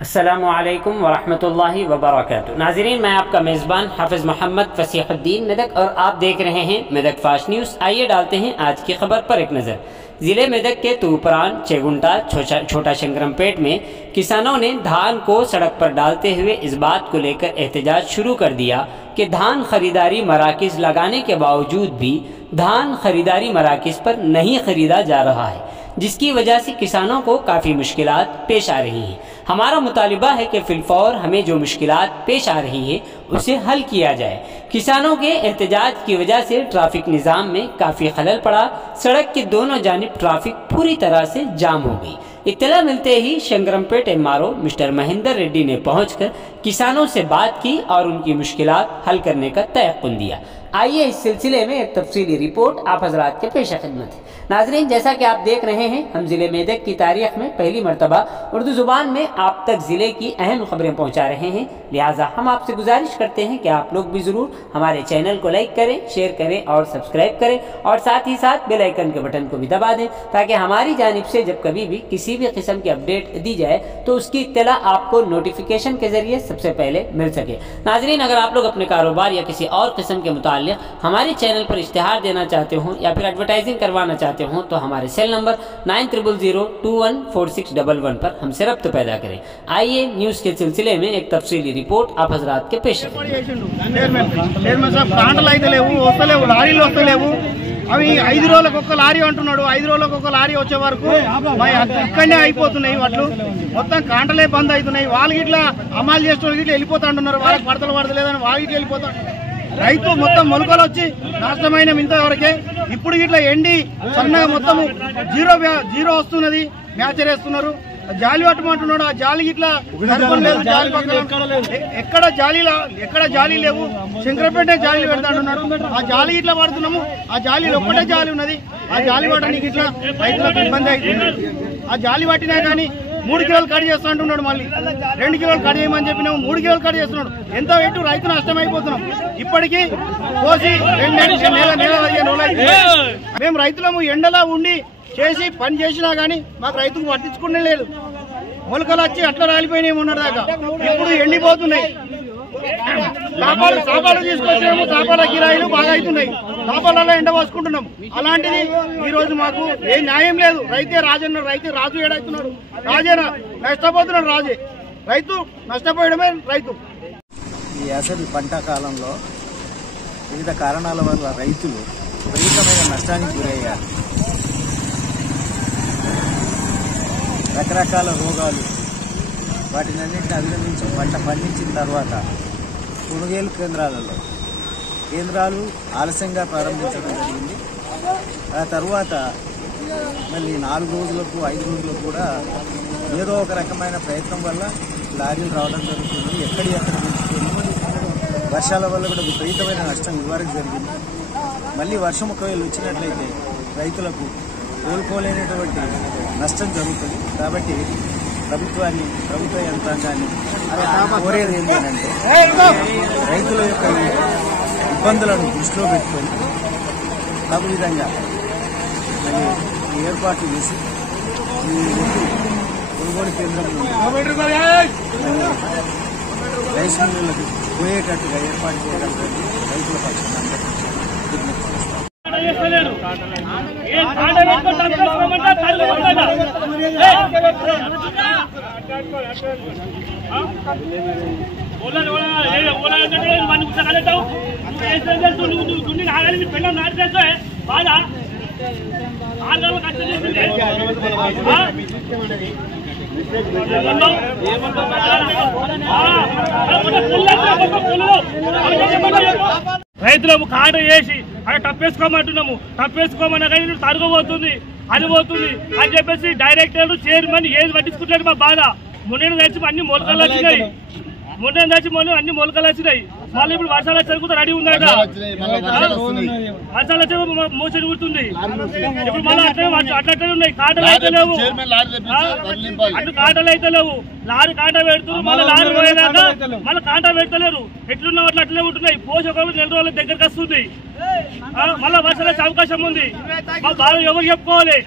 अस्सलामुअलैकुम वरहमतुल्लाहि वबरकातुहू। नाज़रीन, मैं आपका मेज़बान हाफिज़ मोहम्मद फसीहुद्दीन मेदक और आप देख रहे हैं मेदक फास्ट न्यूज़। आइए डालते हैं आज की खबर पर एक नज़र। ज़िले मेदक के तूपरान, चेगुंटा, छोटा शंकरमपेट में किसानों ने धान को सड़क पर डालते हुए इस बात को लेकर एहतजाज शुरू कर दिया कि धान खरीदारी मराकिज़ लगाने के बावजूद भी धान खरीदारी मराकिज़ पर नहीं खरीदा जा रहा है, जिसकी वजह से किसानों को काफ़ी मुश्किलात पेश आ रही हैं। हमारा मुतालिबा है कि फिलफौर हमें जो मुश्किलात पेश आ रही है उसे हल किया जाए। किसानों के एहतजाज की वजह से ट्रैफिक निज़ाम में काफ़ी खलल पड़ा। सड़क के दोनों जानिब ट्रैफिक पूरी तरह से जाम हो गई। इत्तला मिलते ही शंकरमपेट एमआरओ मिस्टर महेंद्र रेड्डी ने पहुंचकर किसानों से बात की और उनकी मुश्किलात हल करने का तयक़ुन दिया। आइए इस सिलसिले में एक तफसीली रिपोर्ट आप हजरात के पेश खिदमत है। नाजरीन, जैसा कि आप देख रहे हैं, हम ज़िले मेदक की तारीख में पहली मरतबा उर्दू ज़ुबान में आप तक ज़िले की अहम खबरें पहुँचा रहे हैं। लिहाजा हम आपसे गुजारिश करते हैं कि आप लोग भी ज़रूर हमारे चैनल को लाइक करें, शेयर करें और सब्सक्राइब करें और साथ ही साथ बेल आइकन के बटन को भी दबा दें, ताकि हमारी जानिब से जब कभी भी किसी भी किस्म की अपडेट दी जाए तो उसकी इत्तला आपको नोटिफिकेशन के ज़रिए सबसे पहले मिल सके। नाजरीन, अगर आप लोग अपने कारोबार या किसी और किस्म के मुताल्लिक़ हमारे चैनल पर इश्तिहार देना चाहते हों या फिर एडवर्टाइजिंग करवाना चाहते हों तो हमारे सेल नंबर 9000214611 पर हमसे रब्त पैदा करें। आइए न्यूज़ के सिलसिले में एक तफसीली रिपोर्ट आप हजरात के पेश అవి 5 రోజులకు ఒక లారీ అంటున్నాడు। 5 రోజులకు ఒక లారీ వచ్చే వరకు ఇక్కడనే అయిపోతున్నాయి వడ్లు, మొత్తం కాంటలే బంద్ అవుతున్నాయి। వాళ్ళు ఇట్లా అమలు చేసే వాళ్ళు ఇట్లా వెళ్ళిపోతా అంటున్నారు, వాళ్ళకి పడతలేదని వాళ్ళు ఇట్లా వెళ్ళిపోతా। రైతు మొత్తం మొలకలు వచ్చి నష్టమైన ఇంతవరకే। ఇప్పుడు ఇట్లా ఎండి సన్నగా మొత్తం జీరో వస్తున్నది, మ్యాచర్ వేస్తున్నారు। జాలి పట్టమంటున్నాడు, ఆ జాలి ఇట్లా లేదు, జాలి ఎక్కడ జాలి లేవు, శంకరపేట జాలి పెడతాంటున్నారు। ఆ జాలి ఇట్లా పడుతున్నాము, ఆ జాలి ఒక్కటే జాలి ఉన్నది, ఆ జాలి పట్టడానికి ఇట్లా రైతులకు ఇబ్బంది అవుతుంది। ఆ జాలి పట్టినా కానీ 3 కిలోలు కట్ చేస్తా అంటున్నాడు, మళ్ళీ 2 కిలోలు కట్ చేయమని చెప్పినాము, 3 కిలోలు కట్ చేస్తున్నాడు। ఎంత పెట్టు రైతు నష్టం అయిపోతున్నాం। ఇప్పటికీ కోసి మేము రైతులము ఎండలా ఉండి చేసి పని చేసినా గానీ మాకు రైతుకు పట్టించుకునే లేదు। మొలకలు వచ్చి అట్లా రాలిపోయినాయి మొన్నటిదాకా, ఇప్పుడు ఎండిపోతున్నాయి। తాపాలు తీసుకొచ్చాము, తాపాల కిరాయిలు బాగా అవుతున్నాయి, తాపాలలో ఎండ పోసుకుంటున్నాం। అలాంటిది ఈ రోజు మాకు ఏ న్యాయం లేదు। రైతే రాజు రైతు రాజు ఏడవుతున్నాడు, రాజే నష్టపోతున్నాడు, రాజే రైతు నష్టపోయడమే రైతు। ఈ అసలు పంట కాలంలో వివిధ కారణాల వల్ల రైతులు విపరీతమైన నష్టానికి గురయ్యారు। రకరకాల రోగాలు, వాటినన్నింటిని అధిగమించి పంట పండించిన తర్వాత కొనుగోలు కేంద్రాలు ఆలస్యంగా ప్రారంభించడం జరిగింది। ఆ తర్వాత మళ్ళీ 4 రోజులకు 5 రోజులకు కూడా ఏదో ఒక రకమైన ప్రయత్నం వల్ల లారీలు రావడం జరుగుతుంది। ఎక్కడెక్కడ వర్షాల వల్ల కూడా విపరీతమైన నష్టం ఇదివరకు జరిగింది। మళ్ళీ వర్షం ఒకవేళ వచ్చినట్లయితే రైతులకు కోలుకోలేనటువంటి నష్టం జరుగుతుంది। కాబట్టి ప్రభుత్వ యంత్రాంగాన్ని కోరేది ఏంటంటే రైతుల యొక్క ఇబ్బందులను దృష్టిలో పెట్టుకొని తగు విధంగా మరి ఏర్పాట్లు చేసి ఈ కొనుగోలు కేంద్రం రైస్ మిల్లులకు పోయేటట్టుగా ఏర్పాటు చేయడం రైతుల పక్షాన రైతులకు కాంట చేసి అక్కడ తప్పేసుకోమంటున్నాము, తప్పేసుకోమన్నా కానీ తరగబోతుంది, అది పోతుంది అని చెప్పేసి డైరెక్టర్ చైర్మన్ ఏది పట్టించుకుంటారు మా బాధ। మొన్న తెచ్చి అన్ని మొలకలు వచ్చినాయి, అన్ని మొలకలు వచ్చినాయి। మళ్ళీ ఇప్పుడు వర్షాలు వచ్చారు కూడా రెడీ ఉన్నాయట, వర్షాలు వచ్చే మోసడి కుడుతుంది। ఇప్పుడు మళ్ళీ అట్లనే ఉన్నాయి, కాటలు అయితే లేవు, అటు కాటలు అయితే లేవు, లారీ కాంట పెడుతున్నారు, మళ్ళీ లారీ పోయేదాకా మళ్ళీ కాంట పెడతలేరు। ఎట్లున్న వాటిలో అట్లనే ఉంటున్నాయి, పోసి ఒకళ్ళు 4 రోజుల దగ్గరకు వస్తుంది, మళ్ళీ వర్షాలు వచ్చే అవకాశం ఉంది। మా బాధ ఎవరు చెప్పుకోవాలి?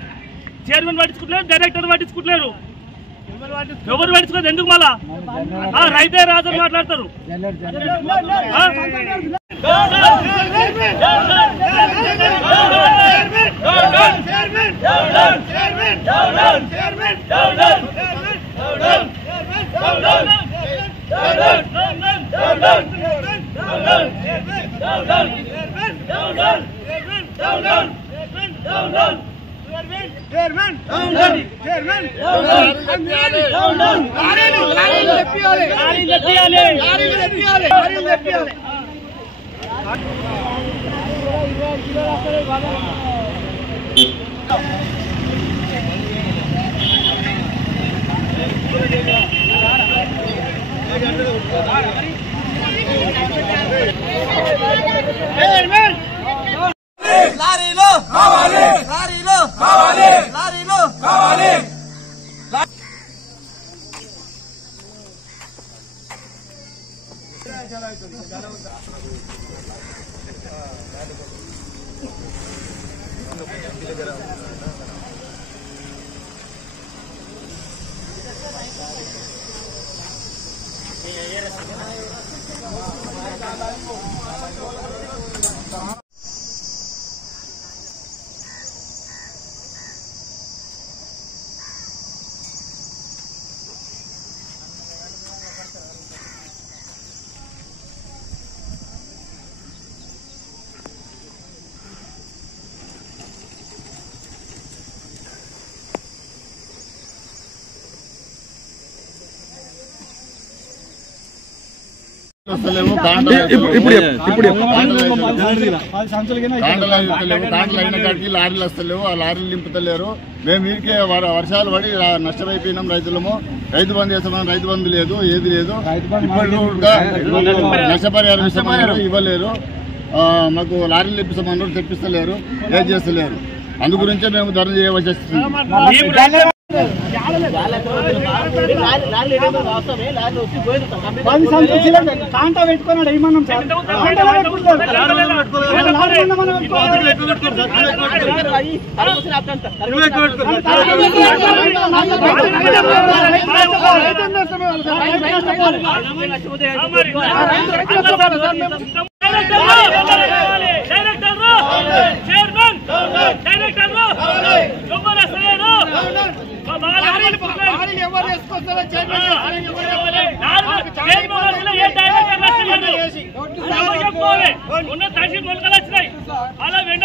చైర్మన్ పట్టించుకుంటలేరు, డైరెక్టర్ పట్టించుకుంటలేరు। ఎవరు పట్టించుకోదు ఎందుకు మళ్ళా రైతే రాజు మాట్లాడతారు. లారీలో కావాలి, లారీలో కావాలి, లారీలో కావాలి. అయిన కాడికి లారీలు వస్తలేవు, ఆ లారీలు నింపుతలేరు. మేము వీరికే వర్షాలు పడి నష్టమైపోయినాం. రైతులము రైతు బంధు చేస్తామని రైతు బంధు లేదు, ఏది లేదు. నష్టపరిహారం ఇస్తామన్నారు, ఇవ్వలేరు. మాకు లారీలు తెప్పిస్తామన్నారు, తెప్పిస్తలేరు, ఏది చేస్తలేరు. అందు గురించే మేము ధర్నా చేయవలసి వస్తుంది. కాంటా పెట్టుకున్నాడు ఏమన్నాం సార్, ఉన్న తహసీ మొలకలు వచ్చినాయి అలా వెంట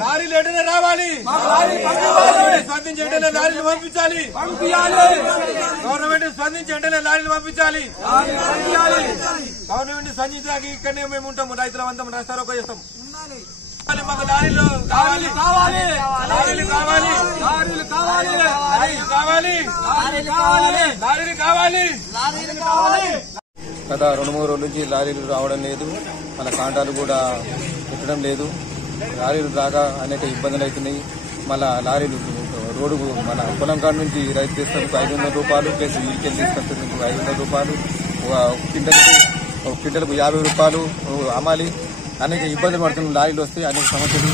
లారీలు వెంటనే రావాలి, స్పందించి వెంటనే లారీలు పంపించాలి, గవర్నమెంట్ స్పందించి వెంటనే లారీలు పంపించాలి. గవర్నమెంట్ స్పందించాక ఇక్కడనే మేము ఉంటాము, రైతులంతా రాస్తారోకో చేస్తాం. మాకు లారీలు కావాలి, కావాలి, లారీలు కావాలి, లారీలు కావాలి, లారీలు కావాలి, లారీలు కావాలి, లారీలు కావాలి. గత 2-3 రోజుల నుంచి లారీలు రావడం లేదు, మన కాంటాలు కూడా పెట్టడం లేదు. లారీలు రాక అనేక ఇబ్బందులు అవుతున్నాయి. మళ్ళా లారీలు రోడ్డుకు మన పొలం కాడ నుంచి రైతు తీసుకు 500 రూపాయలు ప్లస్ వీరికెళ్ళి తీసుకొచ్చేందుకు 500 రూపాయలు, ఒక క్వింటలకు 50 రూపాయలు అమ్మాలి. అనేక ఇబ్బందులు పడుతున్నాయి. లారీలు వస్తాయి, అనేక సమస్యలు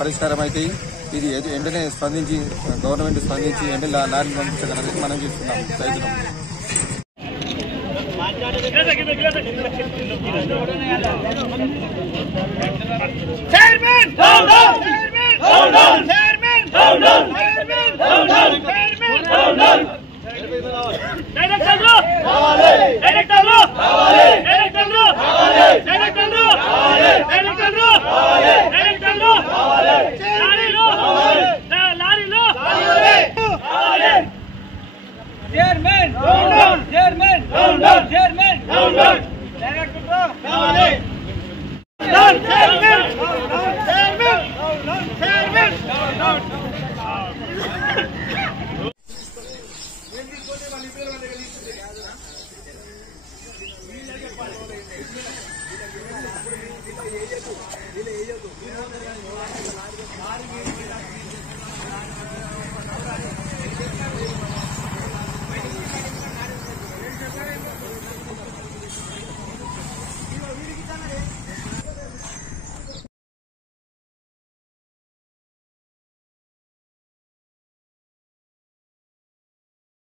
పరిష్కారం అవుతాయి. ఇది వెంటనే స్పందించి గవర్నమెంట్ స్పందించి వెంటనే లారీలు పంపించగలదని మనం చేస్తున్నాం రైతులు. Sorry.